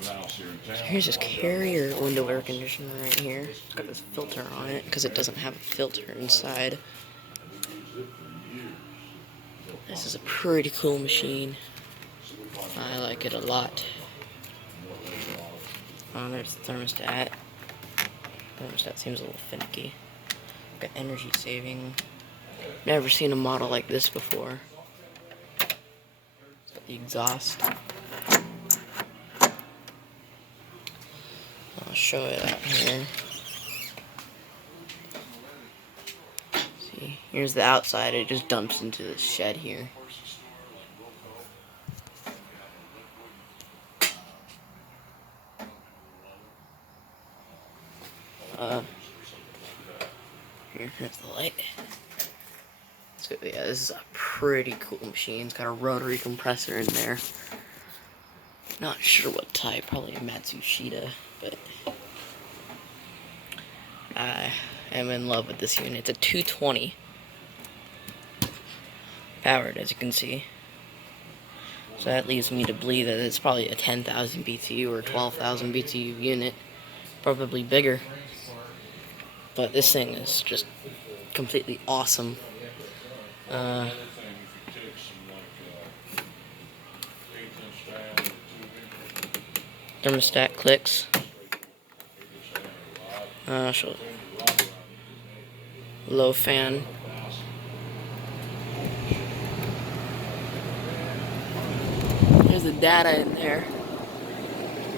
So here's this Carrier window air conditioner right here. It's got this filter on it because it doesn't have a filter inside. This is a pretty cool machine. I like it a lot. Oh, there's the thermostat. Thermostat seems a little finicky. Got energy saving. Never seen a model like this before. It's got the exhaust. I'll show it out here. See, here's the outside. It just dumps into the shed here. Here's the light. So yeah, this is a pretty cool machine. It's got a rotary compressor in there. Not sure what type, probably a Matsushita, but I am in love with this unit. It's a 220 powered, as you can see. So that leads me to believe that it's probably a 10,000 BTU or 12,000 BTU unit, probably bigger. But this thing is just completely awesome. Thermostat clicks. Low fan. There's the data in there.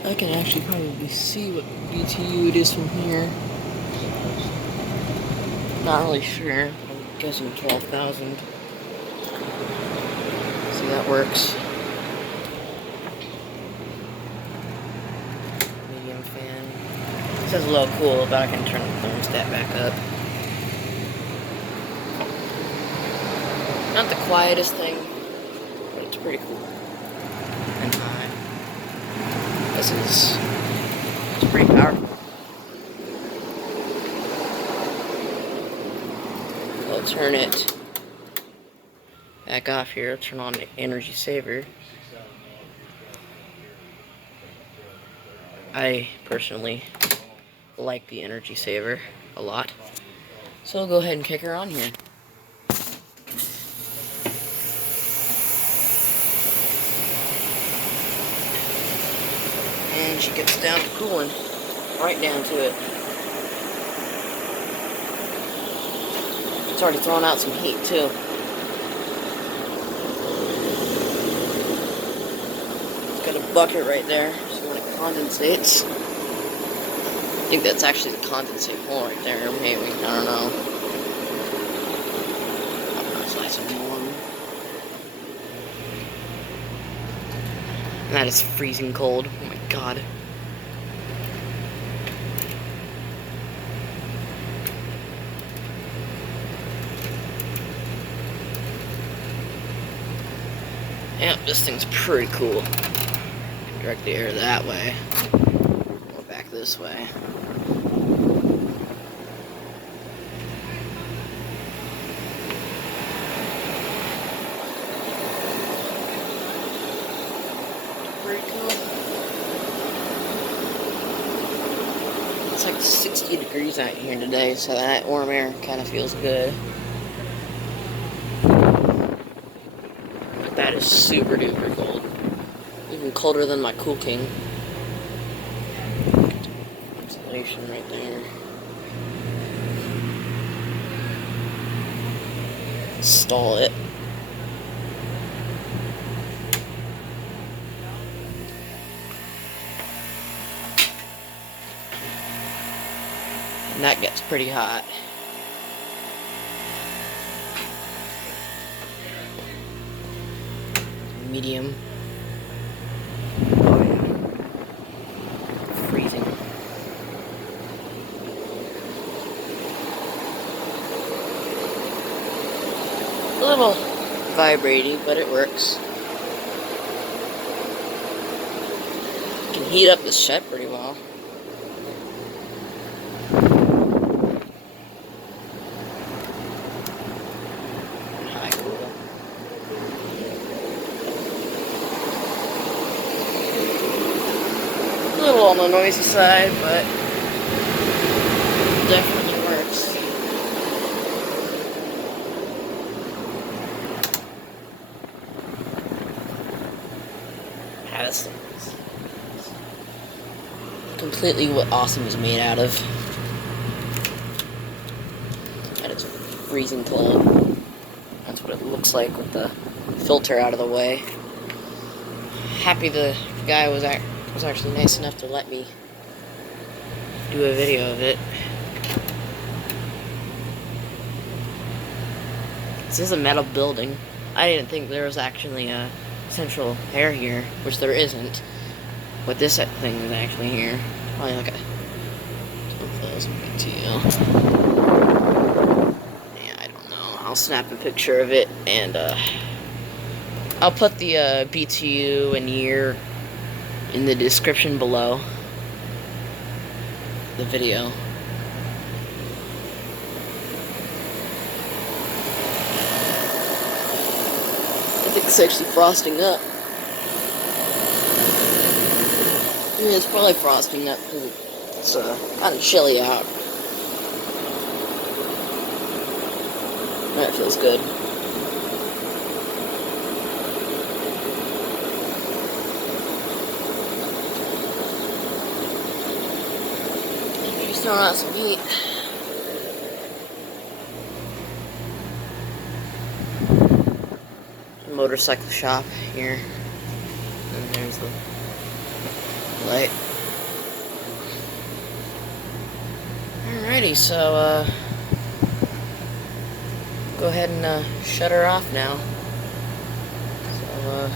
I can actually probably see what BTU it is from here. Not really sure. I'm guessing 12,000. See, that works. Medium fan. This is a little cool, but I can turn the thermostat back up. Not the quietest thing, but it's pretty cool. And high. It's pretty powerful. I'll turn it back off here. I'll turn on the energy saver. I personally like the energy saver a lot. So I'll go ahead and kick her on here. And she gets down to cooling. Right down to it. It's already throwing out some heat too. It's got a bucket right there, so when it condensates, I think that's actually the condensate hole right there, maybe, I don't know. Oh, it's nice and warm. And that is freezing cold, oh my god. Yeah, this thing's pretty cool. Direct the air that way. Or back this way. Pretty cool. It's like 60 degrees out here today, so that warm air kind of feels good. That is super duper cold. Even colder than my Cool King. Insulation right there. Install it. And that gets pretty hot. Medium. Oh yeah. Freezing. A little vibrating, but it works. Can heat up the shed pretty well. High cool. little on the noisy side, but definitely works. This thing is completely what Awesome is made out of. And it's freezing cold. That's what it looks like with the filter out of the way. Happy the guy was actually nice enough to let me do a video of it. This is a metal building. I didn't think there was actually a central air here, which there isn't. But this thing is actually here. Probably like a 10,000 BTU. Yeah, I don't know. I'll snap a picture of it and I'll put the BTU and year in the description below the video. I think it's actually frosting up. Yeah, it's probably frosting up because it's kind of chilly out. That feels good. She's throwing out some heat. Motorcycle shop here. And there's the light. Alrighty, so go ahead and shut her off now. So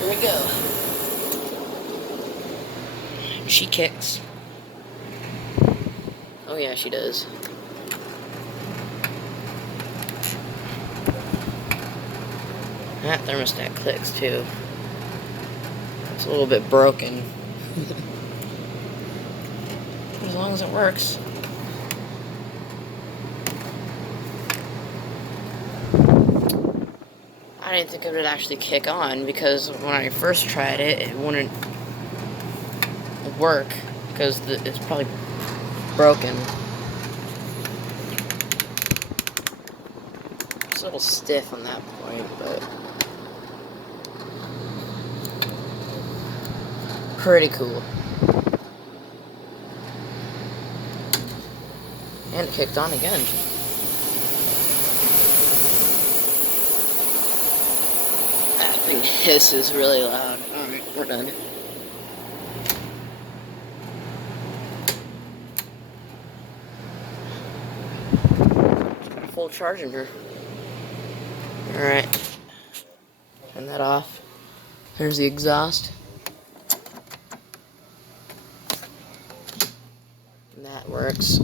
here we go. She kicks. Oh yeah, she does. That thermostat clicks too. It's a little bit broken. As long as it works. I didn't think it would actually kick on because when I first tried it, it wouldn't work because it's probably broken. It's a little stiff on that point, but pretty cool. And it kicked on again. That thing hisses really loud. Alright, we're done. Full charge in her. Alright. Turn that off. There's the exhaust. And that works.